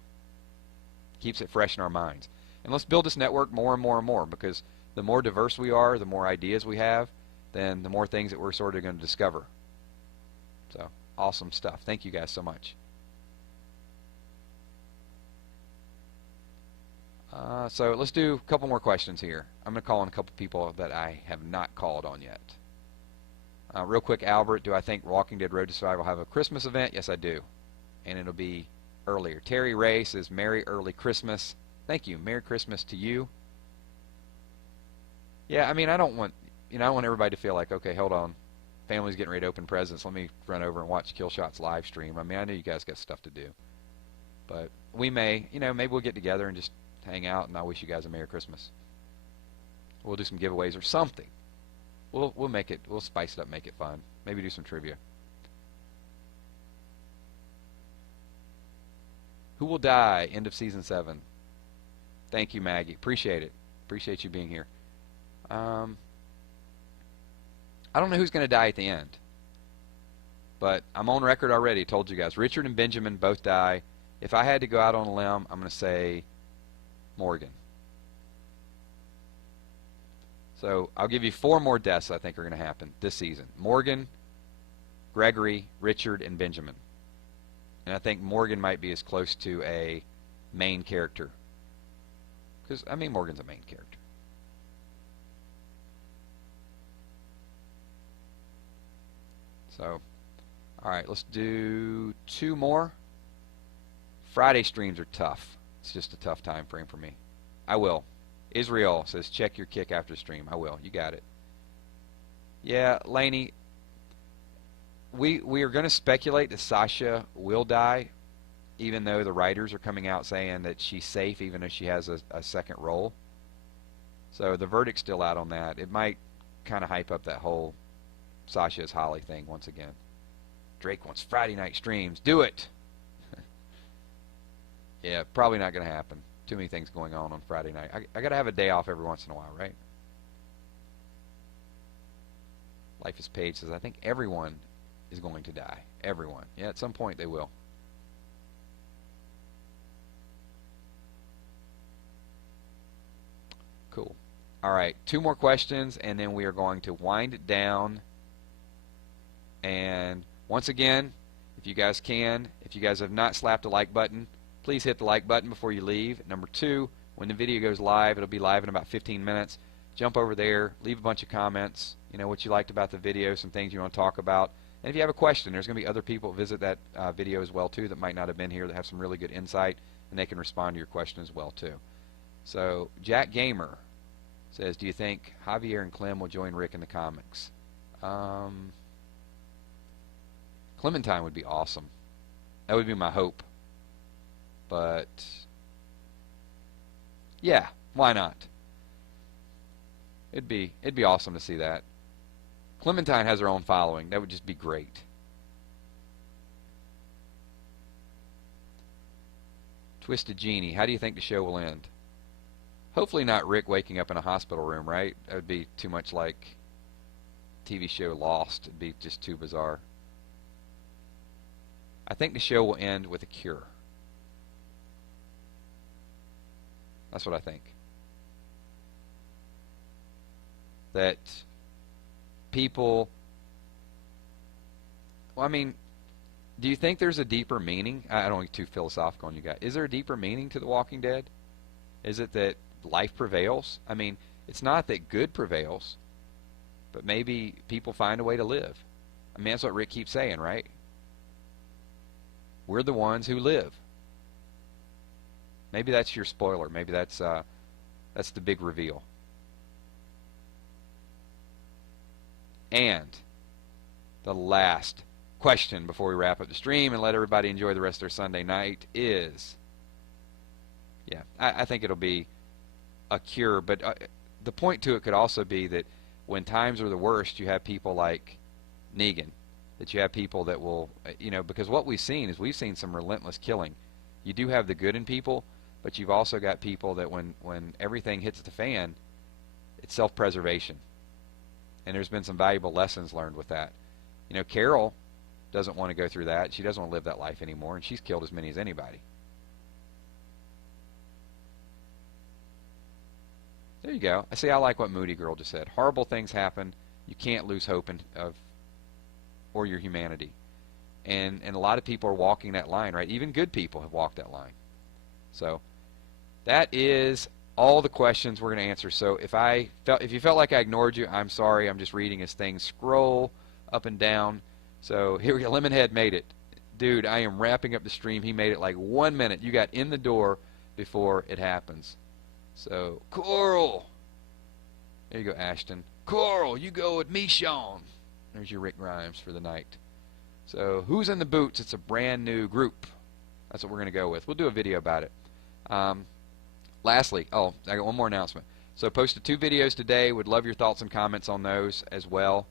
Keeps it fresh in our minds. And let's build this network more and more and more, because the more diverse we are, the more ideas we have, then the more things that we're sort of going to discover. So, awesome stuff. Thank you guys so much. So let's do a couple more questions here. I'm going to call on a couple people that I have not called on yet. Real quick, Albert, do I think Walking Dead Road to Survival will have a Christmas event? Yes, I do. And it'll be earlier. Terry Ray says, Merry Early Christmas. Thank you. Merry Christmas to you. Yeah, I mean, I don't want... you know, I want everybody to feel like, okay, hold on, family's getting ready to open presents. Let me run over and watch Killshot's live stream. I mean, I know you guys got stuff to do, but we may, you know, maybe we'll get together and just hang out, and I'll wish you guys a Merry Christmas. We'll do some giveaways or something. We'll make it. We'll spice it up, make it fun. Maybe do some trivia. Who will die? End of season 7. Thank you, Maggie. Appreciate it. Appreciate you being here. I don't know who's going to die at the end, but I'm on record already. Told you guys, Richard and Benjamin both die. If I had to go out on a limb, I'm going to say Morgan. So I'll give you 4 more deaths I think are going to happen this season. Morgan, Gregory, Richard, and Benjamin. And I think Morgan might be as close to a main character. Because, I mean, Morgan's a main character. So, alright, let's do 2 more. Friday streams are tough. It's just a tough time frame for me. I will. Israel says, check your kick after stream. I will. You got it. Yeah, Laney, we are going to speculate that Sasha will die, even though the writers are coming out saying that she's safe, even if she has a second role. So the verdict's still out on that. It might kind of hype up that whole Sasha is Holly thing once again. Drake wants Friday night streams. Do it! Yeah, probably not going to happen. Too many things going on Friday night. I got to have a day off every once in a while, right? Life is Paige says, I think everyone is going to die. Everyone. Yeah, at some point they will. Cool. All right, 2 more questions, and then we are going to wind it down. And once again, if you guys can, if you guys have not slapped a like button, please hit the like button before you leave. Number 2, when the video goes live, it'll be live in about 15 minutes. Jump over there, leave a bunch of comments, you know, what you liked about the video, some things you want to talk about. And if you have a question, there's going to be other people visit that video as well, too, that might not have been here, that have some really good insight, and they can respond to your question as well, too. So, Jack Gamer says, do you think Javier and Clem will join Rick in the comics? Clementine would be awesome. That would be my hope. But yeah, why not? It'd be awesome to see that. Clementine has her own following. That would just be great. Twisted Genie, how do you think the show will end? Hopefully not Rick waking up in a hospital room, right? That would be too much like TV show Lost. It'd be just too bizarre. I think the show will end with a cure. That's what I think. That people... Well, I mean, do you think there's a deeper meaning? I don't get too philosophical on you guys. Is there a deeper meaning to The Walking Dead? Is it that life prevails? I mean, it's not that good prevails, but maybe people find a way to live. I mean, that's what Rick keeps saying, right? We're the ones who live. Maybe that's your spoiler. Maybe that's the big reveal. And the last question before we wrap up the stream and let everybody enjoy the rest of their Sunday night is, yeah, I think it'll be a cure, but the point to it could also be that when times are the worst, you have people like Negan, that you have people that will, you know, because what we've seen is we've seen some relentless killing. You do have the good in people, but you've also got people that when everything hits the fan, it's self-preservation. And there's been some valuable lessons learned with that. You know, Carol doesn't want to go through that. She doesn't want to live that life anymore, and she's killed as many as anybody. There you go. I see. I like what Moody Girl just said. Horrible things happen. You can't lose hope or your humanity. And a lot of people are walking that line, right? Even good people have walked that line. So that is all the questions we're going to answer. So if you felt like I ignored you, I'm sorry. I'm just reading as things scroll up and down. So here we go. Lemonhead made it. Dude, I am wrapping up the stream. He made it like 1 minute. You got in the door before it happens. So, Coral. There you go, Ashton. Coral, you go with me, Sean. There's your Rick Grimes for the night. So, Who's in the Boots? It's a brand new group. That's what we're going to go with. We'll do a video about it. Lastly, I got one more announcement. So, posted 2 videos today. Would love your thoughts and comments on those as well.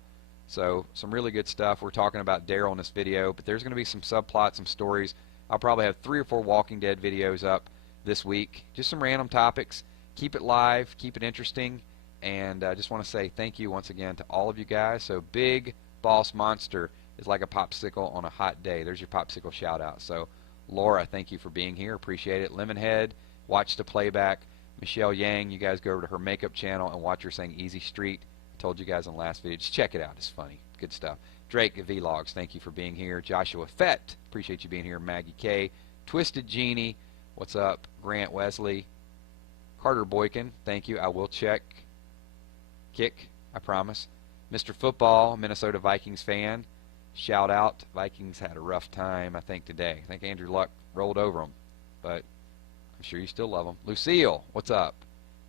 So, some really good stuff. We're talking about Daryl in this video, but there's going to be some subplots, some stories. I'll probably have 3 or 4 Walking Dead videos up this week. Just some random topics. Keep it live, keep it interesting, and I just want to say thank you once again to all of you guys. So, Big Boss Monster is like a popsicle on a hot day. There's your popsicle shout out. So, Laura, thank you for being here. Appreciate it. Lemonhead, watch the playback. Michelle Yang, you guys go over to her makeup channel and watch her sing Easy Street. I told you guys in the last video. Just check it out. It's funny. Good stuff. Drake Vlogs, thank you for being here. Joshua Fett, appreciate you being here. Maggie K. Twisted Genie, what's up? Grant Wesley. Carter Boykin, thank you. I will check. Kick, I promise. Mr. Football, Minnesota Vikings fan. Shout out. Vikings had a rough time, I think, today. I think Andrew Luck rolled over them, but I'm sure you still love them. Lucille, what's up?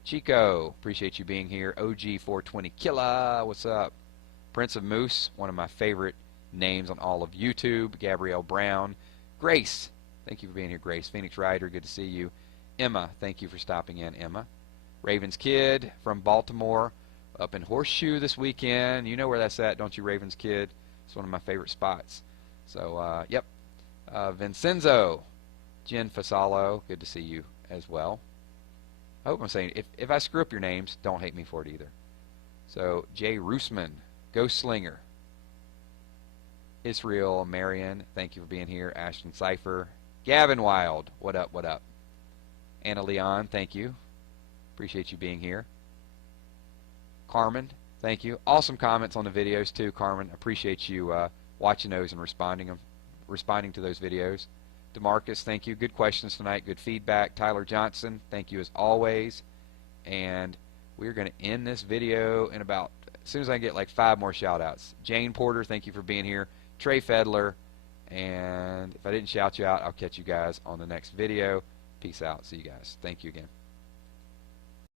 Chico, appreciate you being here. OG420 Killa, what's up? Prince of Moose, one of my favorite names on all of YouTube. Gabrielle Brown. Grace, thank you for being here, Grace. Phoenix Rider, good to see you. Emma, thank you for stopping in, Emma. Ravens Kid from Baltimore, up in Horseshoe this weekend. You know where that's at, don't you, Ravens Kid? It's one of my favorite spots. So, yep. Vincenzo, Jen Fasalo, good to see you as well. I hope I'm saying, if I screw up your names, don't hate me for it either. So, Jay Roosman, Ghost Slinger. Israel Marion, thank you for being here. Ashton Cipher. Gavin Wild, what up, what up? Anna Leon, thank you. Appreciate you being here. Carmen, thank you. Awesome comments on the videos too, Carmen. Appreciate you watching those and responding to those videos. DeMarcus, thank you. Good questions tonight. Good feedback. Tyler Johnson, thank you as always. And we're going to end this video in about, as soon as I get like 5 more shout outs. Jane Porter, thank you for being here. Trey Fedler. And if I didn't shout you out, I'll catch you guys on the next video. Peace out. See you guys. Thank you again.